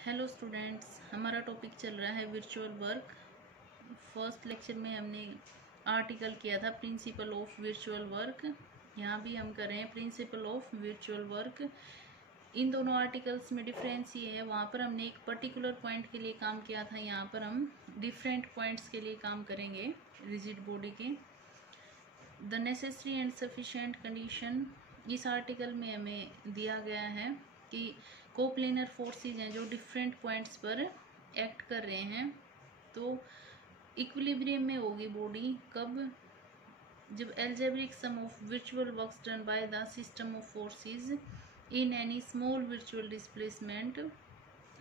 Hello students, हमारा topic चल रहा है वर्चुअल वर्क। फर्स्ट लेक्चर में हमने आर्टिकल किया था प्रिंसिपल ऑफ वर्चुअल वर्क। यहाँ भी हम कर रहे हैं प्रिंसिपल ऑफ वर्चुअल वर्क। इन दोनों आर्टिकल्स में डिफरेंस ये है, वहाँ पर हमने एक पर्टिकुलर पॉइंट के लिए काम किया था, यहाँ पर हम डिफरेंट पॉइंट्स के लिए काम करेंगे रिजिड बॉडी के। The necessary and sufficient condition, इस आर्टिकल में हमें दिया गया है कि कोप्लेनर फोर्सेस हैं जो डिफरेंट पॉइंट्स पर एक्ट कर रहे हैं, तो इक्विलिब्रियम में होगी बॉडी कब? जब algebraic sum of virtual works done by the system of forces in any small virtual displacement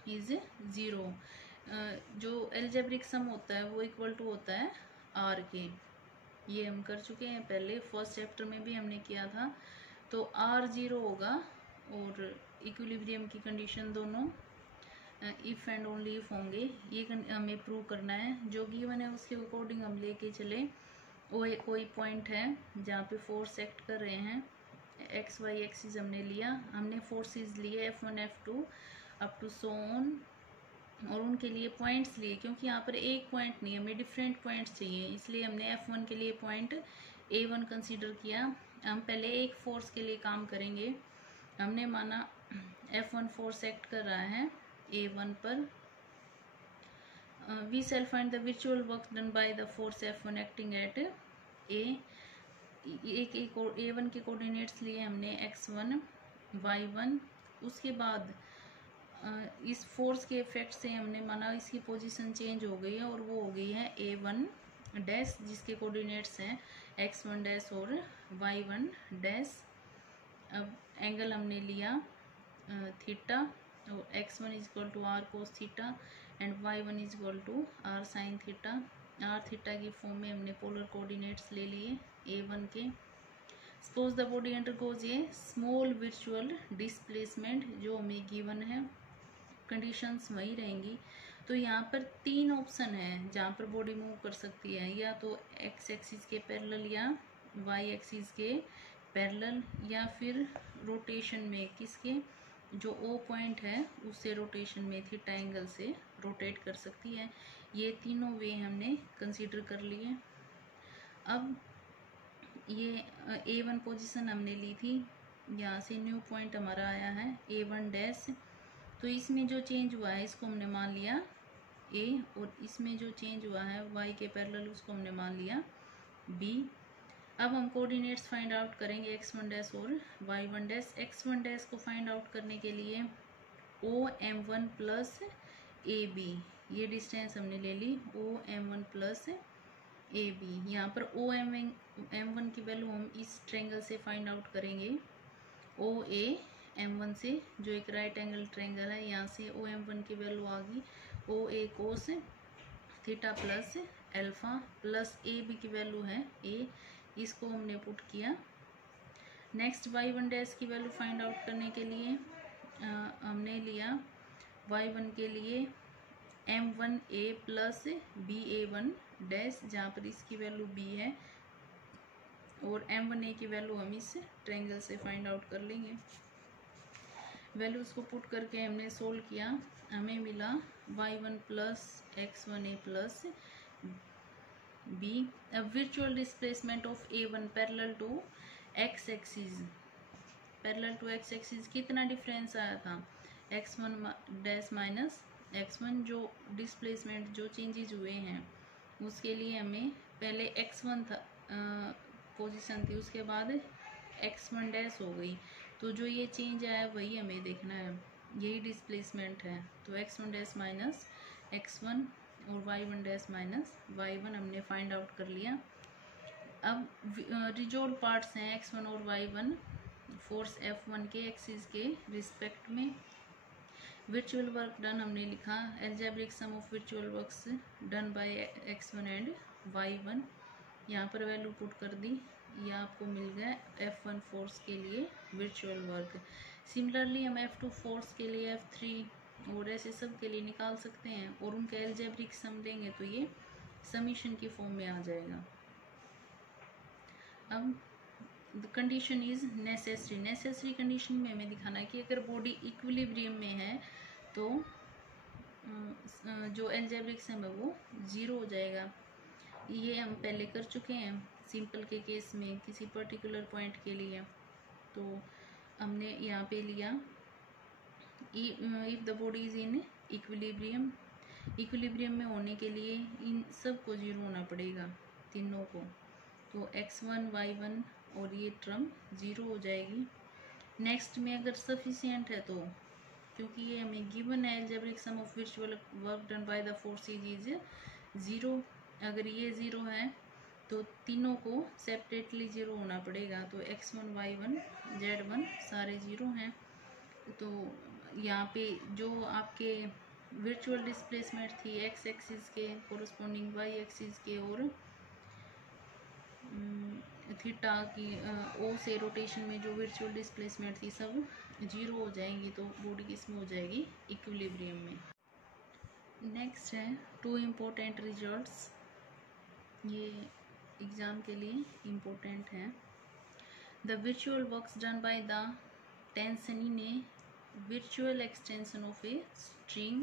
is 0। जो एल्जेब्रिक सम होता है वो इक्वल टू होता है आर के। ये हम कर चुके हैं पहले, फर्स्ट चैप्टर में भी हमने किया था। तो आर 0 होगा और इक्विलिब्रियम की कंडीशन दोनों इफ एंड ओनली इफ होंगे। ये हमें प्रूव करना है। जो गिवन है उसके अकॉर्डिंग हम लेके चले। वो कोई पॉइंट है जहाँ पे फोर्स एक्ट कर रहे हैं, एक्स वाई एक्सिस हमने लिया, हमने फोर्सेस लिए F1 F2 up to so on, और उनके लिए पॉइंट्स लिए, क्योंकि यहाँ पर एक पॉइंट नहीं, हमें डिफरेंट पॉइंट्स चाहिए, इसलिए हमने F1 के लिए पॉइंट A1 कंसीडर किया। हम पहले एक फोर्स के लिए काम करेंगे। हमने माना F1 फोर्स एक्ट कर रहा है A1 पर। We shall find the virtual work done by the force F1 acting at A। एक A1 के कोऑर्डिनेट्स लिए हमने x1 y1। उसके बाद इस फोर्स के इफेक्ट से हमने माना इसकी पोजीशन चेंज हो गई है और वो हो गई है A1 डैश, जिसके कोऑर्डिनेट्स हैं x1 डैश और y1 डैश। अब एंगल हमने लिया थीटा, और x1 is equal to r cos theta and y1 is equal to r sine theta. R theta की फॉर्म में हमने पोलर कोऑर्डिनेट्स ले लिए A1 के। Suppose the body undergoes a small virtual displacement, जो हमें गिवन है, कंडीशंस वही रहेंगी। तो यहाँ पर तीन ऑप्शन है जहाँ पर बॉडी मूव कर सकती है, या तो एक्स एक्सिस के पैरेलल या वाई एक्सिस के पैरेलल, या फिर रोटेशन में किसके, जो ओ पॉइंट है उससे रोटेशन में थीटा एंगल से रोटेट कर सकती है। ये तीनों वे हमने कंसीडर कर लिए। अब ये A1 पोजीशन हमने ली थी, यहाँ से न्यू पॉइंट हमारा आया है A1 डैश। तो इसमें जो चेंज हुआ है इसको हमने मान लिया A, और इसमें जो चेंज हुआ है Y के पैरेलल उसको हमने मान लिया B। अब हम कोऑर्डिनेट्स फाइंड आउट करेंगे x1 डैश और y1 डैश। x1 डैश को फाइंड आउट करने के लिए OM1 प्लस AB, ये डिस्टेंस हमने ले ली OM1 प्लस AB। यहाँ पर OM1 की वैल्यू हम इस ट्रायंगल से फाइंड आउट करेंगे OAM1 से, जो एक राइट एंगल ट्रायंगल है। यहाँ से OM1 की वैल्यू आ गई OA cos theta plus alpha, plus AB की वैल्यू है A, इसको हमने पुट किया। नेक्स्ट y1 डैश की वैल्यू फाइंड आउट करने के लिए हमने लिया y1 के लिए M1A प्लस BA1 डैश, जहाँ पर इसकी वैल्यू B है, और M1A की वैल्यू हम इस ट्रायंगल से फाइंड आउट कर लेंगे। वैल्यूज को पुट करके हमने सोल्व किया, हमें मिला y1 plus x1A plus B। अब virtual displacement of A1 parallel to x axis, parallel to x axis कितना डिफरेंस आया था, x1 डैश माइनस x1। जो डिस्प्लेसमेंट जो चेंजेस हुए हैं उसके लिए हमें पहले x1 था पोजीशन थी, उसके बाद x1 डैश हो गई, तो जो ये चेंज आया वही हमें देखना है, यही डिस्प्लेसमेंट है। तो x1 डैश माइनस x1 और y1 डैश माइनस y1 हमने फाइंड आउट कर लिया। अब रिजोल्व पार्ट्स हैं x1 और y1 फोर्स F1 के एक्सिस के रिस्पेक्ट में। वर्चुअल वर्क डन हमने लिखा algebraic sum of virtual works done bye x1 and y1, यहाँ पर वैल्यू पुट कर दी, ये आपको मिल गया F1 फोर्स के लिए वर्चुअल वर्क। सिमिलरली हम F2 फोर्स के लिए F3 और ऐसे सब के लिए निकाल सकते हैं, और उनके एल्जेब्रिक सम देंगे तो ये समीशन की फॉर्म में आ जाएगा। अब the condition is necessary, necessary condition में हमें दिखाना है कि अगर बॉडी इक्विलिब्रियम में है तो जो अलजेब्रिक सम है वो 0 हो जाएगा। ये हम पहले कर चुके हैं सिंपल के केस में किसी पर्टिकुलर पॉइंट के लिए। तो हमने यहाँ पे लिया if the body is in equilibrium, equilibrium में होने के लिए इन सब को 0 होना पड़ेगा तीनों को। तो x1 y1 और ये टर्म 0 हो जाएगी। नेक्स्ट में अगर सफिशिएंट है तो, क्योंकि ये हमें गिवन है algebraic sum of virtual work done by the forces is 0, अगर ये 0 है तो तीनों को सेपरेटली 0 होना पड़ेगा। तो x1 y1 z1 सारे 0 हैं। तो यहाँ पे जो आपके विर्चुअल डिस्प्लेसमेंट थी x एक्सिस के कोरस्पॉन्डिंग y एक्सिस के और थीटा की ओ से रोटेशन में जो विर्चुअल डिस्प्लेसमेंट थी सब 0 हो जाएंगी। तो बॉडी किस में हो जाएगी, इक्विलिब्रियम में। नेक्स्ट है 2 इम्पोर्टेंट रिजल्ट्स, ये एग्ज़ाम के लिए इम्पोर्टेंट है। The virtual works done by the tension in a virtual extension of a string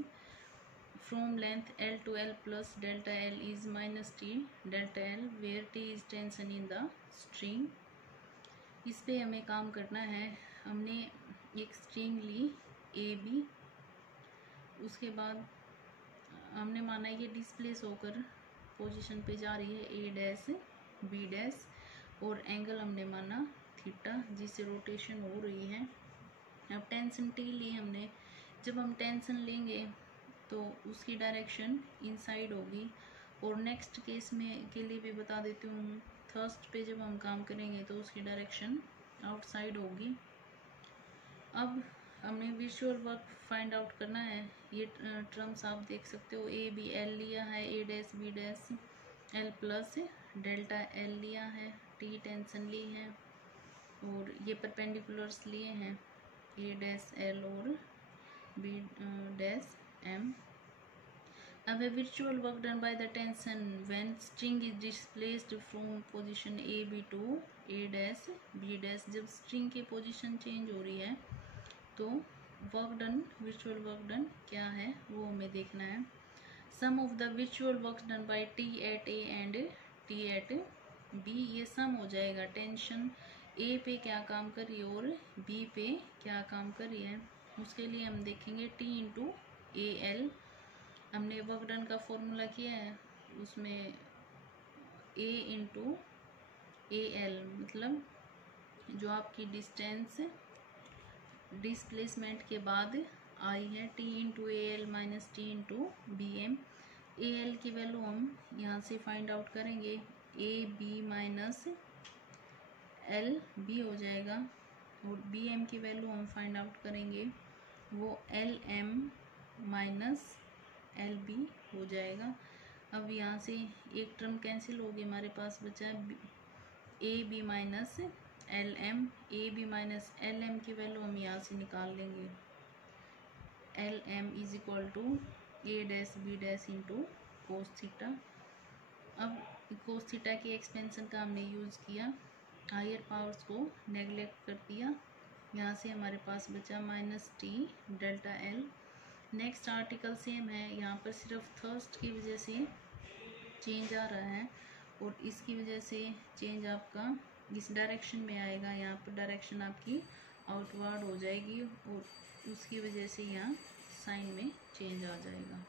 from length L to L plus delta L is minus T delta L where T is tension in the string। इस पे हमें काम करना है। हमने एक string Lee A B, उसके बाद हमने माना ये डिस्प्लेस होकर पोजीशन पे जा रही है ए डैश बी डैश, और एंगल हमने माना थीटा जिससे रोटेशन हो रही है। अब टेंशन टी ली हमने, जब हम टेंशन लेंगे तो उसकी डायरेक्शन इनसाइड होगी। और नेक्स्ट केस में के लिए भी बता देती हूँ, थर्स्ट पे जब हम काम करेंगे तो उसकी डायरेक्शन आउटसाइड होगी। अब हमने विजुअल वर्क फाइंड आउट करना है। ये टर्म्स आप देख सकते हो, ए बी एल लिया है, A dash B dash L plus delta L लिया है, टी टेंशन ली है, और ये परपेंडिकुलर्स लिए हैं ए डैश एल और बी डैश एम। अब है virtual work done by the tension when string is displaced from position A B to A dash B dash. जब स्ट्रिंग की पोजीशन चेंज हो रही है तो work done, virtual work done क्या है वो हमें देखना है। Sum of the virtual work done by T at A and T at B, ये सम हो जाएगा टेंशन ए पे क्या काम कर रही है और बी पे क्या काम कर रही है। उसके लिए हम देखेंगे टी इंटू ए एल, हमने वर्क डन का फॉर्मूला किया है, उसमें ए इंटू ए एल मतलब जो आपकी डिस्टेंस डिस्प्लेसमेंट के बाद आई है, T into A L minus T into B M. A L की वैल्यू हम यहाँ से फाइंड आउट करेंगे, A B minus L B हो जाएगा, और बी एम की वैल्यू हम फाइंड आउट करेंगे, वो L M minus L B हो जाएगा। अब यहाँ से एक टर्म कैंसिल होगी, हमारे पास बचा है A B minus L M. A B minus L M की वैल्यू हम यहाँ से निकाल लेंगे, L M is equal to A dash B dash into cos theta. अब कोस थीटा की एक्सपेंशन का हमने यूज़ किया, हायर पावर्स को नेगलेक्ट कर दिया, यहाँ से हमारे पास बचा minus T delta L. Next article same है, यहाँ पर सिर्फ थर्स्ट की वजह से चेंज आ रहा है और इसकी वजह से चेंज आपका इस डायरेक्शन में आएगा, यहाँ पर डायरेक्शन आपकी आउटवर्ड हो जाएगी और उसकी वजह से यहाँ साइन में चेंज आ जाएगा।